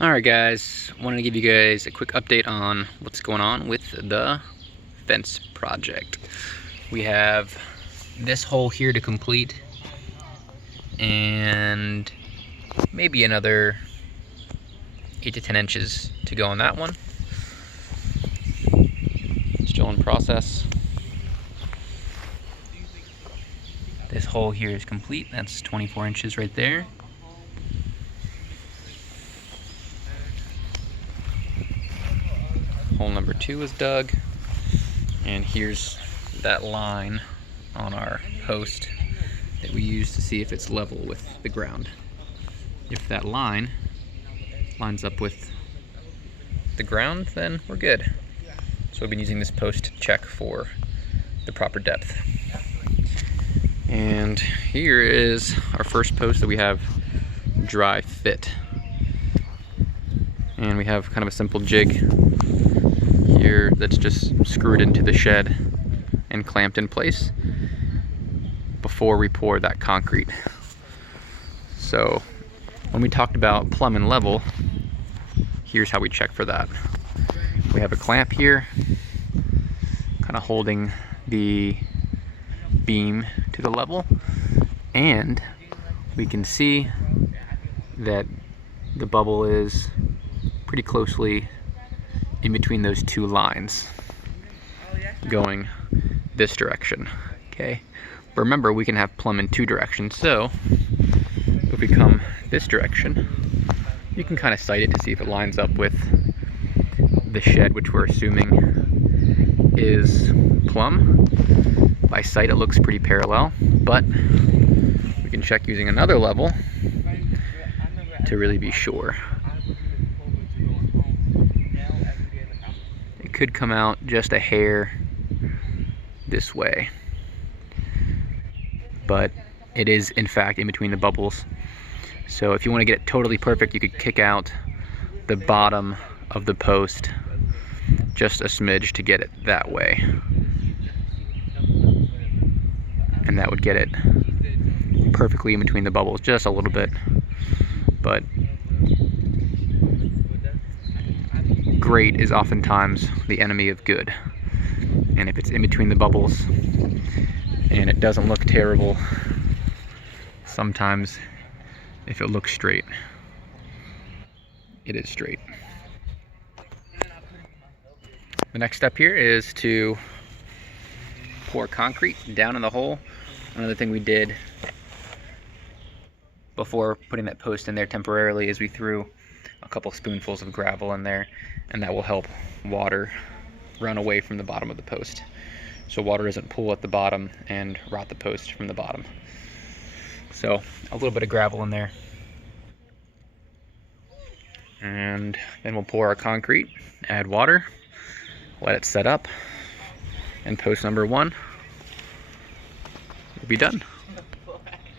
Alright guys, wanted to give you guys a quick update on what's going on with the fence project. We have this hole here to complete and maybe another 8 to 10 inches to go on that one. Still in process. This hole here is complete. That's 24 inches right there. Hole number 2 is dug, and here's that line on our post that we use to see if it's level with the ground. If that line lines up with the ground, then we're good. So we've been using this post to check for the proper depth. And here is our first post that we have dry fit. And we have kind of a simple jig here that's just screwed into the shed and clamped in place before we pour that concrete. So when we talked about plumb and level, here's how we check for that. We have a clamp here kind of holding the beam to the level, and we can see that the bubble is pretty closely in between those two lines going this direction. Okay, but remember, we can have plumb in two directions, so if we come this direction, you can kind of sight it to see if it lines up with the shed, which we're assuming is plumb. By sight it looks pretty parallel, but we can check using another level to really be sure. It could come out just a hair this way, but it is in fact in between the bubbles. So if you want to get it totally perfect, you could kick out the bottom of the post just a smidge to get it that way, and that would get it perfectly in between the bubbles, just a little bit. But great is oftentimes the enemy of good, and if it's in between the bubbles and it doesn't look terrible, sometimes if it looks straight, it is straight. The next step here is to pour concrete down in the hole. Another thing we did before putting that post in there temporarily is we threw a couple spoonfuls of gravel in there, and that will help water run away from the bottom of the post, so water doesn't pool at the bottom and rot the post from the bottom. So a little bit of gravel in there, and then we'll pour our concrete, add water, let it set up, and post number 1 will be done.